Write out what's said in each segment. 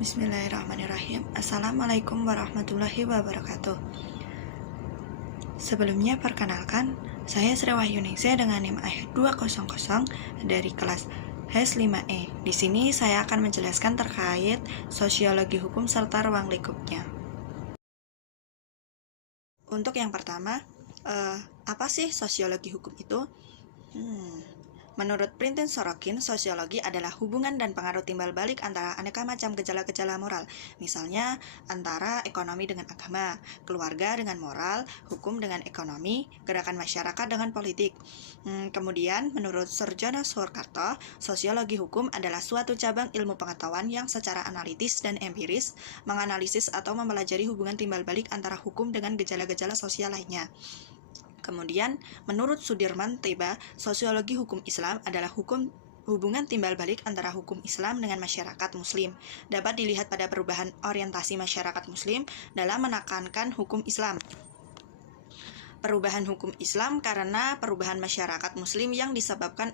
Bismillahirrahmanirrahim. Assalamualaikum warahmatullahi wabarakatuh. Sebelumnya perkenalkan, saya Sri Wahyuningsih dengan NIM AH200 dari kelas HES 5E. Di sini saya akan menjelaskan terkait sosiologi hukum serta ruang lingkupnya. Untuk yang pertama, apa sih sosiologi hukum itu? Menurut Printin Sorokin, sosiologi adalah hubungan dan pengaruh timbal balik antara aneka macam gejala-gejala moral, misalnya antara ekonomi dengan agama, keluarga dengan moral, hukum dengan ekonomi, gerakan masyarakat dengan politik. Kemudian, menurut Surjono Surkarto, sosiologi hukum adalah suatu cabang ilmu pengetahuan yang secara analitis dan empiris menganalisis atau mempelajari hubungan timbal balik antara hukum dengan gejala-gejala sosial lainnya. Kemudian, menurut Sudirman Teba, sosiologi hukum Islam adalah hubungan timbal balik antara hukum Islam dengan masyarakat Muslim. Dapat dilihat pada perubahan orientasi masyarakat Muslim dalam menekankan hukum Islam. Perubahan hukum Islam karena perubahan masyarakat Muslim yang disebabkan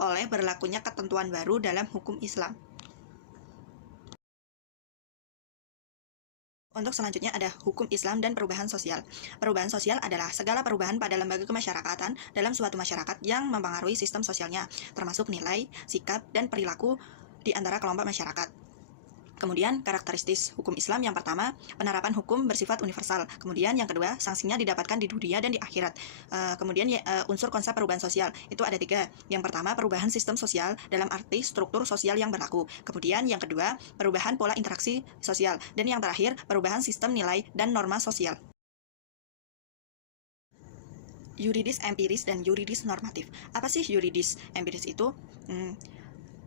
oleh berlakunya ketentuan baru dalam hukum Islam. Untuk selanjutnya ada hukum Islam dan perubahan sosial. Perubahan sosial adalah segala perubahan pada lembaga kemasyarakatan dalam suatu masyarakat yang mempengaruhi sistem sosialnya, termasuk nilai, sikap, dan perilaku di antara kelompok masyarakat. Kemudian, karakteristik hukum Islam yang pertama, penerapan hukum bersifat universal. Kemudian, yang kedua, sanksinya didapatkan di dunia dan di akhirat. Kemudian, unsur konsep perubahan sosial, itu ada 3. Yang pertama, perubahan sistem sosial dalam arti struktur sosial yang berlaku. Kemudian, yang kedua, perubahan pola interaksi sosial. Dan yang terakhir, perubahan sistem nilai dan norma sosial. Yuridis empiris dan yuridis normatif. Apa sih yuridis empiris itu?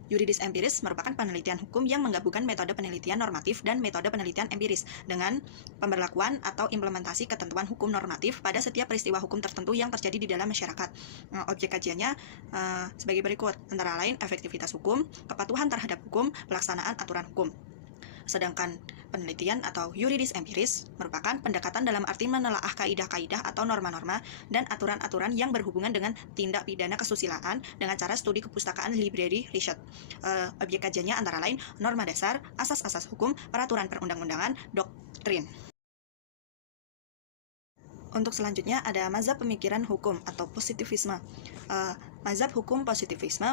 Yuridis empiris merupakan penelitian hukum yang menggabungkan metode penelitian normatif dan metode penelitian empiris dengan pemberlakuan atau implementasi ketentuan hukum normatif pada setiap peristiwa hukum tertentu yang terjadi di dalam masyarakat. Objek kajiannya sebagai berikut, antara lain efektivitas hukum, kepatuhan terhadap hukum, pelaksanaan aturan hukum. Sedangkan penelitian atau yuridis empiris merupakan pendekatan dalam arti menelaah kaidah-kaidah atau norma-norma dan aturan-aturan yang berhubungan dengan tindak pidana kesusilaan dengan cara studi kepustakaan library research. Objek kajiannya antara lain norma dasar, asas-asas hukum, peraturan perundang-undangan, doktrin. Untuk selanjutnya ada mazhab pemikiran hukum atau positivisme. Mazhab hukum positivisme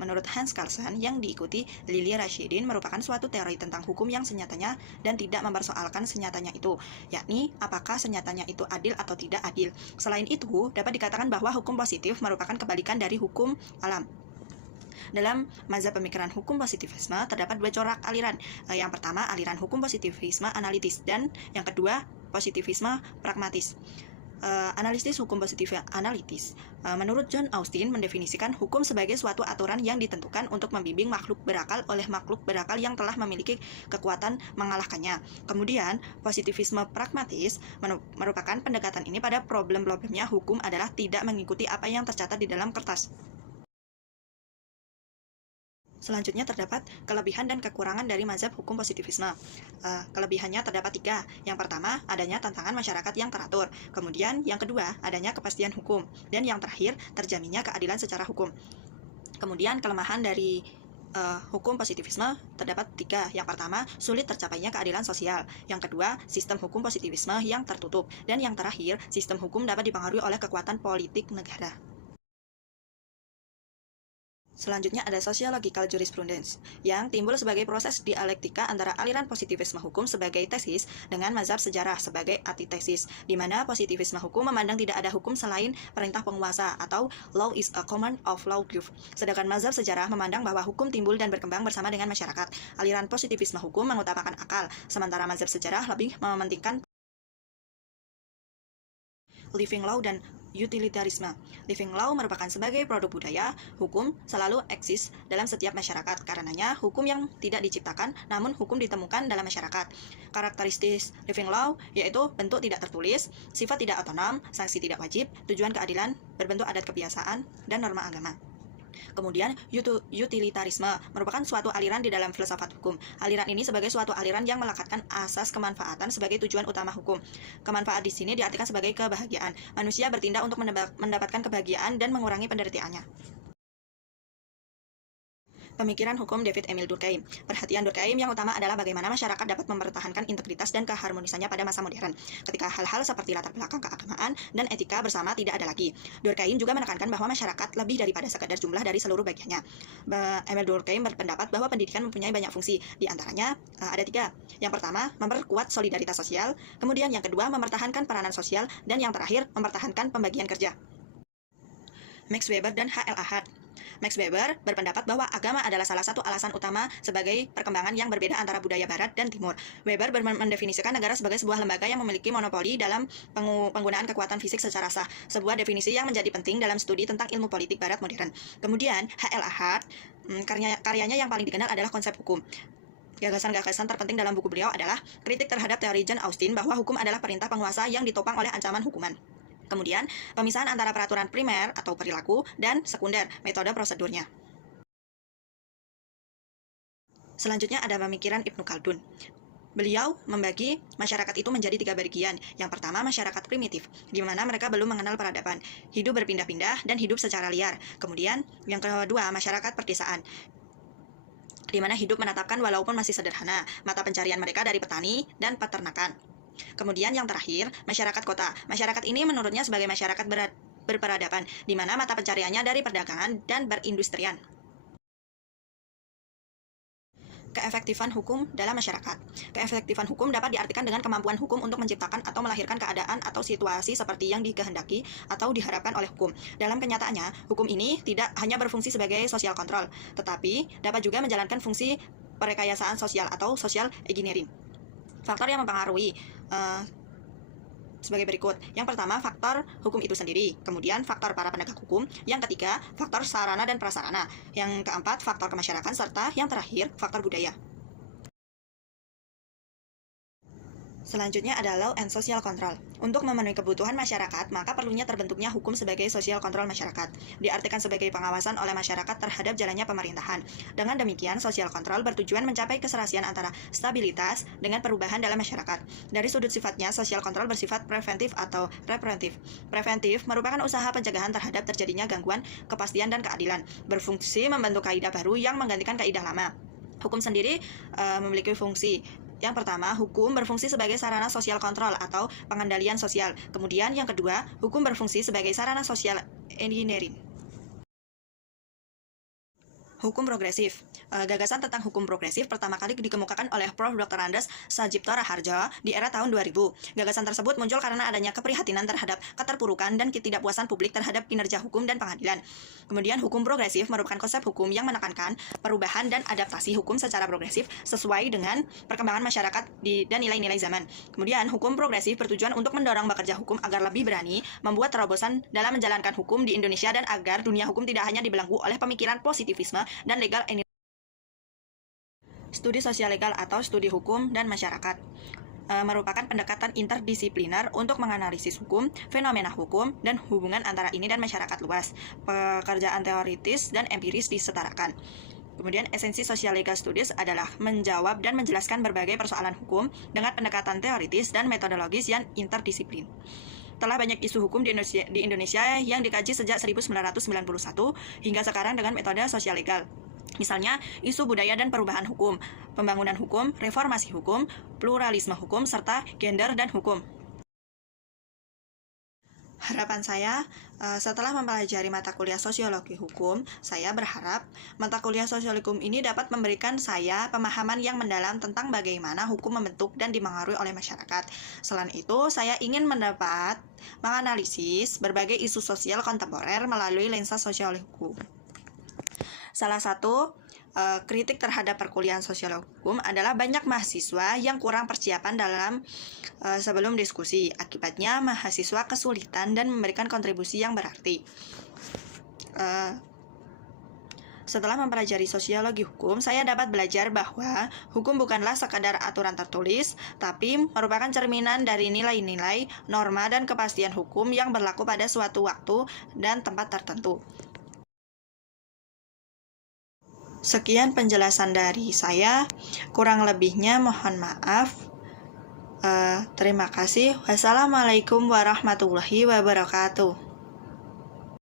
menurut Hans Kelsen yang diikuti Lili Rashidin merupakan suatu teori tentang hukum yang senyatanya dan tidak mempersoalkan senyatanya itu, yakni apakah senyatanya itu adil atau tidak adil. Selain itu, dapat dikatakan bahwa hukum positif merupakan kebalikan dari hukum alam. Dalam mazhab pemikiran hukum positivisme terdapat 2 corak aliran. Yang pertama, aliran hukum positivisme analitis, dan yang kedua, positivisme pragmatis. Analisis hukum positif analitis menurut John Austin mendefinisikan hukum sebagai suatu aturan yang ditentukan untuk membimbing makhluk berakal oleh makhluk berakal yang telah memiliki kekuatan mengalahkannya. Kemudian, positivisme pragmatis merupakan pendekatan ini pada problem-problemnya hukum adalah tidak mengikuti apa yang tercatat di dalam kertas. Selanjutnya terdapat kelebihan dan kekurangan dari mazhab hukum positivisme. Kelebihannya terdapat 3. Yang pertama, adanya tantangan masyarakat yang teratur. Kemudian, yang kedua, adanya kepastian hukum. Dan yang terakhir, terjaminnya keadilan secara hukum. Kemudian, kelemahan dari hukum positivisme terdapat 3. Yang pertama, sulit tercapainya keadilan sosial. Yang kedua, sistem hukum positivisme yang tertutup. Dan yang terakhir, sistem hukum dapat dipengaruhi oleh kekuatan politik negara. Selanjutnya ada sociological jurisprudence, yang timbul sebagai proses dialektika antara aliran positivisme hukum sebagai tesis dengan mazhab sejarah sebagai antitesis, di mana positivisme hukum memandang tidak ada hukum selain perintah penguasa atau law is a command of lawgiver. Sedangkan mazhab sejarah memandang bahwa hukum timbul dan berkembang bersama dengan masyarakat. Aliran positivisme hukum mengutamakan akal, sementara mazhab sejarah lebih mementingkan living law dan utilitarisme. Living law merupakan sebagai produk budaya, hukum selalu eksis dalam setiap masyarakat. Karenanya, hukum yang tidak diciptakan, namun hukum ditemukan dalam masyarakat. Karakteristik living law yaitu bentuk tidak tertulis, sifat tidak otonom, sanksi tidak wajib, tujuan keadilan, berbentuk adat kebiasaan, dan norma agama. Kemudian, utilitarisme merupakan suatu aliran di dalam filsafat hukum. Aliran ini sebagai suatu aliran yang melekatkan asas kemanfaatan sebagai tujuan utama hukum. Kemanfaat di sini diartikan sebagai kebahagiaan. Manusia bertindak untuk mendapatkan kebahagiaan dan mengurangi penderitaannya. Pemikiran hukum David Emil Durkheim. Perhatian Durkheim yang utama adalah bagaimana masyarakat dapat mempertahankan integritas dan keharmonisannya pada masa modern, ketika hal-hal seperti latar belakang keagamaan dan etika bersama tidak ada lagi. Durkheim juga menekankan bahwa masyarakat lebih daripada sekadar jumlah dari seluruh bagiannya. Emil Durkheim berpendapat bahwa pendidikan mempunyai banyak fungsi, di antaranya ada 3. Yang pertama, memperkuat solidaritas sosial, kemudian yang kedua, mempertahankan peranan sosial, dan yang terakhir, mempertahankan pembagian kerja. Max Weber dan H.L. Ahad. Max Weber berpendapat bahwa agama adalah salah satu alasan utama sebagai perkembangan yang berbeda antara budaya Barat dan Timur. Weber mendefinisikan negara sebagai sebuah lembaga yang memiliki monopoli dalam penggunaan kekuatan fisik secara sah, sebuah definisi yang menjadi penting dalam studi tentang ilmu politik Barat modern. Kemudian, H.L. Ahad, karyanya yang paling dikenal adalah konsep hukum. Gagasan-gagasan terpenting dalam buku beliau adalah kritik terhadap teori John Austin bahwa hukum adalah perintah penguasa yang ditopang oleh ancaman hukuman. Kemudian, pemisahan antara peraturan primer atau perilaku dan sekunder, metode prosedurnya. Selanjutnya ada pemikiran Ibnu Khaldun. Beliau membagi masyarakat itu menjadi 3 bagian. Yang pertama, masyarakat primitif, di mana mereka belum mengenal peradaban, hidup berpindah-pindah dan hidup secara liar. Kemudian, yang kedua, masyarakat perdesaan, di mana hidup menatapkan walaupun masih sederhana, mata pencarian mereka dari petani dan peternakan. Kemudian yang terakhir, masyarakat kota. Masyarakat ini menurutnya sebagai masyarakat berperadaban, di mana mata pencariannya dari perdagangan dan perindustrian. Keefektifan hukum dalam masyarakat. Keefektifan hukum dapat diartikan dengan kemampuan hukum untuk menciptakan atau melahirkan keadaan atau situasi seperti yang dikehendaki atau diharapkan oleh hukum. Dalam kenyataannya, hukum ini tidak hanya berfungsi sebagai social control, tetapi dapat juga menjalankan fungsi perekayasaan sosial atau social engineering. Faktor yang mempengaruhi sebagai berikut. Yang pertama, faktor hukum itu sendiri. Kemudian, faktor para penegak hukum. Yang ketiga, faktor sarana dan prasarana. Yang keempat, faktor kemasyarakatan. Serta yang terakhir, faktor budaya. Selanjutnya ada law and social control. Untuk memenuhi kebutuhan masyarakat, maka perlunya terbentuknya hukum sebagai social control masyarakat. Diartikan sebagai pengawasan oleh masyarakat terhadap jalannya pemerintahan. Dengan demikian, social control bertujuan mencapai keserasian antara stabilitas dengan perubahan dalam masyarakat. Dari sudut sifatnya, social control bersifat preventif atau repreventif. Preventif merupakan usaha pencegahan terhadap terjadinya gangguan kepastian dan keadilan. Berfungsi membentuk kaidah baru yang menggantikan kaidah lama. Hukum sendiri memiliki fungsi. Yang pertama, hukum berfungsi sebagai sarana sosial kontrol atau pengendalian sosial. Kemudian yang kedua, hukum berfungsi sebagai sarana sosial engineering. Hukum progresif. Gagasan tentang hukum progresif pertama kali dikemukakan oleh Prof. Dr. Andes Sajipto Raharjo di era tahun 2000. Gagasan tersebut muncul karena adanya keprihatinan terhadap keterpurukan dan ketidakpuasan publik terhadap kinerja hukum dan pengadilan. Kemudian hukum progresif merupakan konsep hukum yang menekankan perubahan dan adaptasi hukum secara progresif sesuai dengan perkembangan masyarakat dan nilai-nilai zaman. Kemudian hukum progresif bertujuan untuk mendorong bekerja hukum agar lebih berani membuat terobosan dalam menjalankan hukum di Indonesia dan agar dunia hukum tidak hanya dibelenggu oleh pemikiran positivisme dan legal. Studi sosial legal atau studi hukum dan masyarakat merupakan pendekatan interdisipliner untuk menganalisis hukum, fenomena hukum, dan hubungan antara ini dan masyarakat luas. Pekerjaan teoritis dan empiris disetarakan. Kemudian esensi social legal studies adalah menjawab dan menjelaskan berbagai persoalan hukum dengan pendekatan teoritis dan metodologis yang interdisiplin. Telah banyak isu hukum di Indonesia yang dikaji sejak 1991 hingga sekarang dengan metode sosial legal. Misalnya, isu budaya dan perubahan hukum, pembangunan hukum, reformasi hukum, pluralisme hukum, serta gender dan hukum. Harapan saya, setelah mempelajari mata kuliah sosiologi hukum, saya berharap mata kuliah sosiologi hukum ini dapat memberikan saya pemahaman yang mendalam tentang bagaimana hukum membentuk dan dipengaruhi oleh masyarakat. Selain itu, saya ingin mendapat menganalisis berbagai isu sosial kontemporer melalui lensa sosiologi hukum. Salah satu kritik terhadap perkuliahan sosiologi hukum adalah banyak mahasiswa yang kurang persiapan dalam sebelum diskusi. Akibatnya, mahasiswa kesulitan dan memberikan kontribusi yang berarti. Setelah mempelajari sosiologi hukum, saya dapat belajar bahwa hukum bukanlah sekadar aturan tertulis, tapi merupakan cerminan dari nilai-nilai, norma, dan kepastian hukum yang berlaku pada suatu waktu dan tempat tertentu. Sekian penjelasan dari saya, kurang lebihnya mohon maaf. Terima kasih. Wassalamualaikum warahmatullahi wabarakatuh.